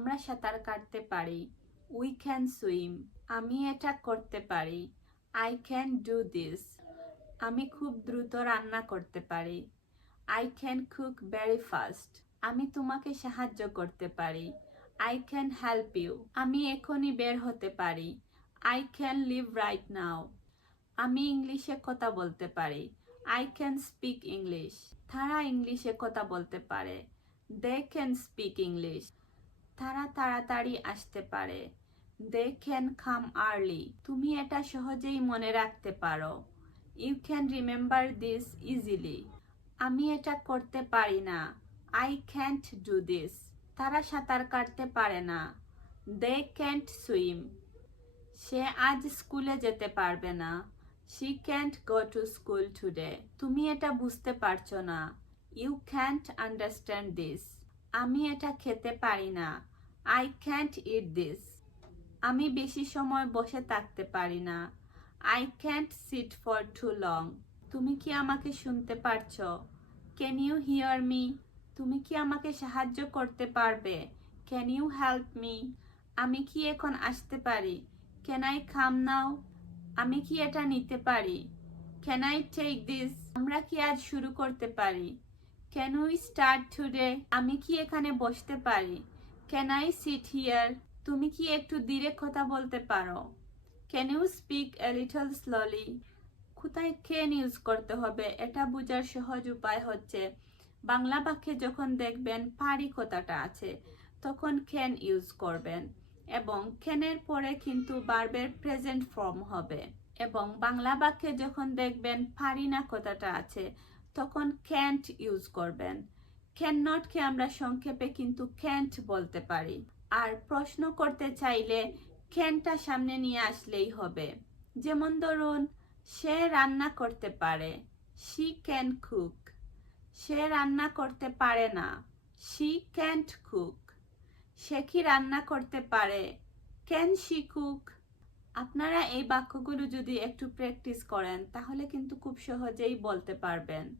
আমরা সাঁতার কাটতে পারি। উই ক্যান সুইম আমি এটা করতে পারি। আই ক্যান ডু দিস আমি খুব দ্রুত রান্না করতে পারি। I can cook very fast আমি তোমাকে সাহায্য করতে পারি। আই ক্যান হেল্প ইউ আমি এখনই বের হতে পারি। I can leave right now আমি ইংলিশে কথা বলতে পারি। আই ক্যান স্পিক ইংলিশ তারা ইংলিশে কথা বলতে পারে। দে ক্যান স্পিক ইংলিশ তারা তাড়াতাড়ি আসতে পারে। দে ক্যান কাম আর্লি, তুমি এটা সহজেই মনে রাখতে পারো। You can remember this easily আমি এটা করতে পারি না। আই ক্যান্ট ডু দিস তারা সাঁতার কাটতে পারে না। দে ক্যান্ট সুইম সে আজ স্কুলে যেতে পারবে না। She can't go to school today তুমি এটা বুঝতে পারছ না। ইউ ক্যান্ট আন্ডারস্ট্যান্ড দিস আমি এটা খেতে পারি না। আই ক্যান্ট ইট দিস আমি বেশি সময় বসে থাকতে পারি না। I can't sit for too long তুমি কি আমাকে শুনতে পারছ? ক্যান ইউ হিয়ার মি তুমি কি আমাকে সাহায্য করতে পারবে? ক্যান ইউ হেল্প মি আমি কি এখন আসতে পারি? ক্যান আই খাম নাও আমি কি এটা নিতে পারি? ক্যান আই টেক দিস আমরা কি আজ শুরু করতে পারি? ক্যান উই স্টার্ট টুডে আমি কি এখানে বসতে পারি? ক্যান আই সিট হিয়ার তুমি কি একটু ধীরে কথা বলতে পারো? Can you speak a little slowly কোথায় ক্যান ইউজ করতে হবে? এটা বোঝার সহজ উপায় হচ্ছে, বাংলা বাক্যে যখন দেখবেন পারি কথাটা আছে, তখন ক্যান ইউজ করবেন এবং ক্যানের পরে কিন্তু বার্বের প্রেজেন্ট ফর্ম হবে এবং বাংলা বাক্যে যখন দেখবেন পারি না কথাটা আছে, তখন ক্যান্ট ইউজ করবেন। ক্যান নটকে আমরা সংক্ষেপে কিন্তু ক্যান্ট বলতে পারি। আর প্রশ্ন করতে চাইলে ক্যানটা সামনে নিয়ে আসলেই হবে। যেমন ধরুন, সে রান্না করতে পারে শি ক্যান কুক সে রান্না করতে পারে না শি ক্যান্ট কুক সে কি রান্না করতে পারে ক্যান শি কুক আপনারা এই বাক্যগুলো যদি একটু প্র্যাকটিস করেন, তাহলে কিন্তু খুব সহজেই বলতে পারবেন।